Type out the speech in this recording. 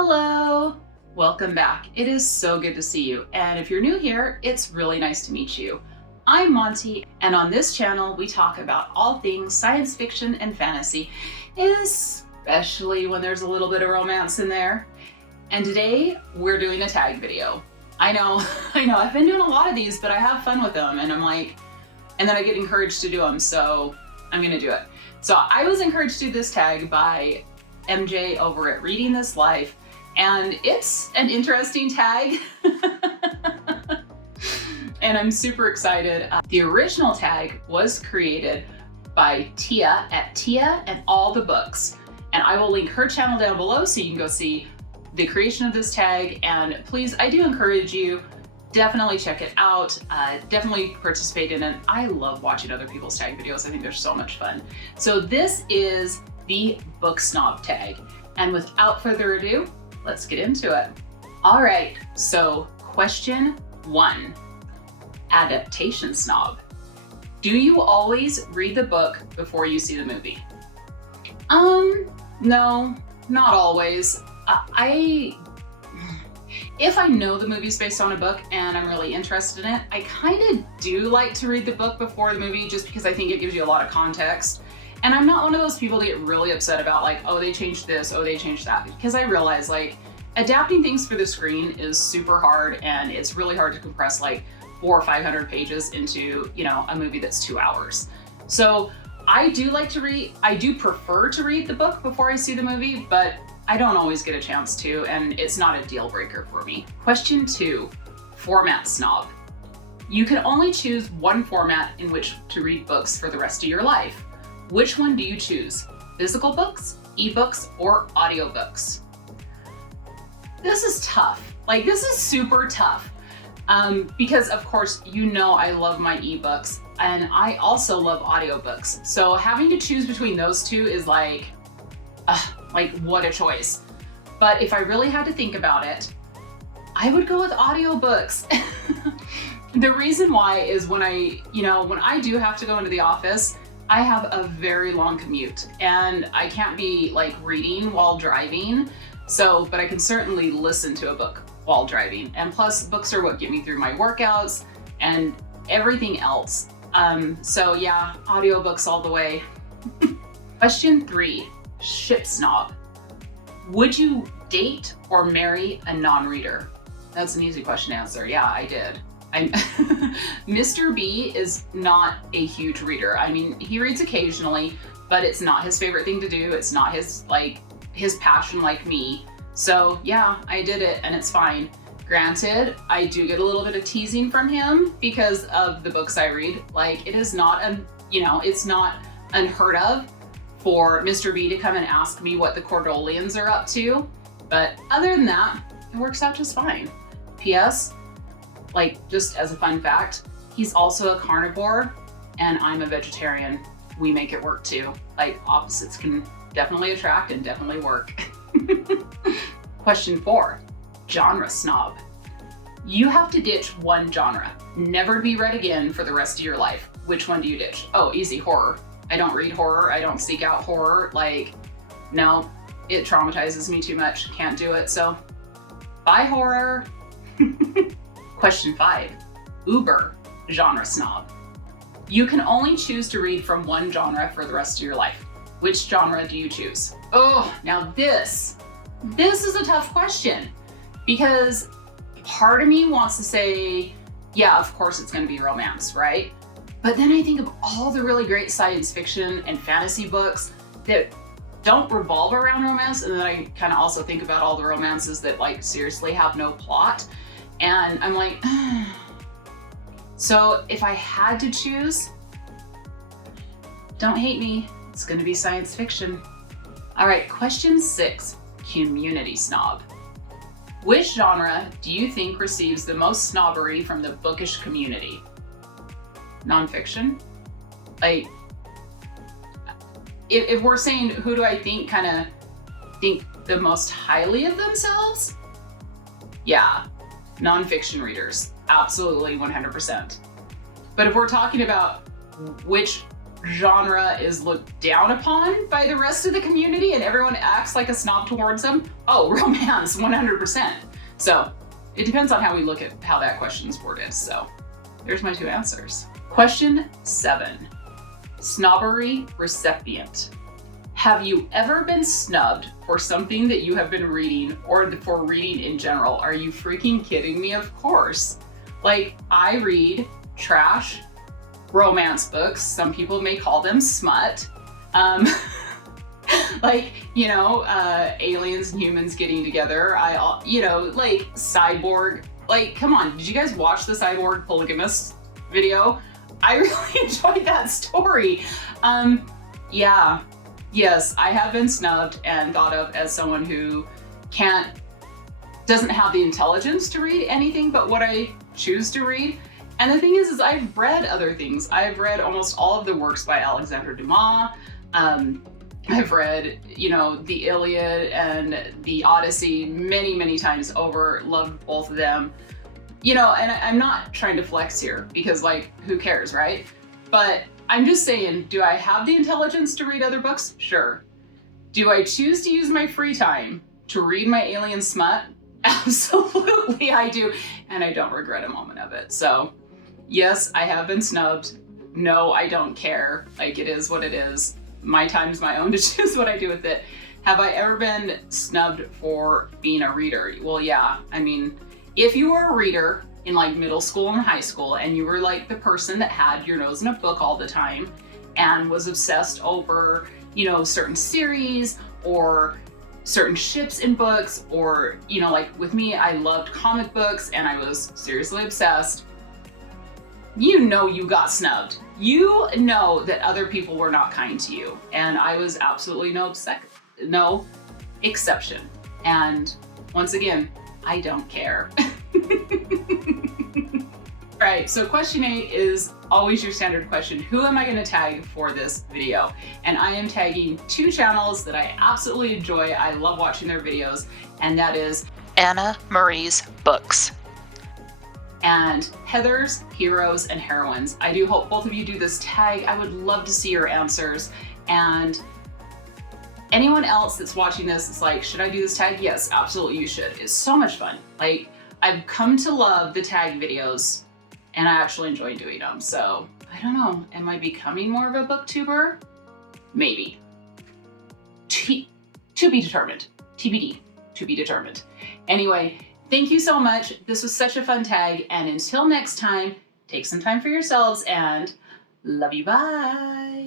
Hello, welcome back. It is so good to see you. And if you're new here, it's really nice to meet you. I'm Monty, and on this channel, we talk about all things science fiction and fantasy, especially when there's a little bit of romance in there. And today we're doing a tag video. I know, I've been doing a lot of these, but I have fun with them. And and then I get encouraged to do them. So I'm gonna do it. So I was encouraged to do this tag by MJ over at Reading This Life, and it's an interesting tag. And I'm super excited. The original tag was created by Tia at Tia and All the Books. And I will link her channel down below so you can go see the creation of this tag. And please, I do encourage you, definitely check it out. Definitely participate in it. I love watching other people's tag videos. I think they're so much fun. So this is the Book Snob tag. And without further ado, let's get into it. All right, so question 1, Adaptation Snob. Do you always read the book before you see the movie? No, not always. If I know the movie's based on a book and I'm really interested in it, I kind of do like to read the book before the movie just because I think it gives you a lot of context. And I'm not one of those people that get really upset about like, oh, they changed this, oh, they changed that, because I realize like adapting things for the screen is super hard, and it's really hard to compress like 400 or 500 pages into, a movie that's 2 hours. So I do prefer to read the book before I see the movie, but I don't always get a chance to, and it's not a deal breaker for me. Question 2, format snob. You can only choose one format in which to read books for the rest of your life. Which one do you choose? Physical books, ebooks, or audiobooks? This is tough. Like, this is super tough. Because of course, I love my ebooks, and I also love audiobooks. So having to choose between those two is like what a choice. But if I really had to think about it, I would go with audiobooks. The reason why is when I do have to go into the office, I have a very long commute and I can't be like reading while driving. But I can certainly listen to a book while driving. And plus, books are what get me through my workouts and everything else. So yeah, audiobooks all the way. Question 3, ship snob. Would you date or marry a non-reader? That's an easy question to answer. Yeah, I did. Mr. B is not a huge reader. I mean, he reads occasionally, but it's not his favorite thing to do. It's not his passion like me. So yeah, I did it and it's fine. Granted, I do get a little bit of teasing from him because of the books I read. Like, it is not it's not unheard of for Mr. B to come and ask me what the Cordolians are up to. But other than that, it works out just fine. P.S. just as a fun fact, he's also a carnivore and I'm a vegetarian. We make it work too. Opposites can definitely attract and definitely work. Question 4, genre snob. You have to ditch one genre, never to be read again for the rest of your life. Which one do you ditch? Oh, easy, horror. I don't read horror. I don't seek out horror. No, it traumatizes me too much. Can't do it. So bye, horror. Question 5, uber genre snob. You can only choose to read from one genre for the rest of your life. Which genre do you choose? Oh, now this is a tough question, because part of me wants to say, yeah, of course it's going to be romance, right? But then I think of all the really great science fiction and fantasy books that don't revolve around romance, and then I kind of also think about all the romances that seriously have no plot. And I'm like, so if I had to choose, don't hate me, it's gonna be science fiction. All right, question 6, community snob. Which genre do you think receives the most snobbery from the bookish community? Nonfiction? If we're saying who do I think think the most highly of themselves? Yeah. Nonfiction readers, absolutely 100%. But if we're talking about which genre is looked down upon by the rest of the community and everyone acts like a snob towards them? Oh, romance, 100%. So it depends on how we look at how that question's worded. So there's my 2 answers. Question 7, snobbery recipient. Have you ever been snubbed for something that you have been reading or for reading in general? Are you freaking kidding me? Of course. Like, I read trash romance books. Some people may call them smut. Like, you know, aliens and humans getting together. You know, like Cyborg. Like, come on, did you guys watch the Cyborg Polygamist video? I really enjoyed that story. Yeah, yes, I have been snubbed and thought of as someone who doesn't have the intelligence to read anything but what I choose to read. And the thing is I've read other things. I've read almost all of the works by Alexander Dumas. I've read, you know, the Iliad and the Odyssey many, many times over, loved both of them. You know, and I'm not trying to flex here because, like, who cares, right? But I'm just saying, do I have the intelligence to read other books? Sure. Do I choose to use my free time to read my alien smut? Absolutely I do. And I don't regret a moment of it. So yes, I have been snubbed. No, I don't care. Like, it is what it is. My time's my own to choose what I do with it. Have I ever been snubbed for being a reader? Well, yeah. I mean, if you were a reader in like middle school and high school and you were like the person that had your nose in a book all the time and was obsessed over, you know, certain series or certain ships in books, or, you know, like with me, I loved comic books and I was seriously obsessed, you know, you got snubbed. You know that other people were not kind to you, and I was absolutely no exception. And once again, I don't care. All right, so question 8 is always your standard question. Who am I gonna tag for this video? And I am tagging 2 channels that I absolutely enjoy. I love watching their videos, and that is Anna Marie's Books and Heather's Heroes and Heroines. I do hope both of you do this tag. I would love to see your answers. And anyone else that's watching this is like, should I do this tag? Yes, absolutely you should. It's so much fun. Like, I've come to love the tag videos and I actually enjoy doing them. So I don't know, am I becoming more of a booktuber? Maybe. To be determined. TBD, to be determined. Anyway, thank you so much. This was such a fun tag. And until next time, take some time for yourselves and love you, bye.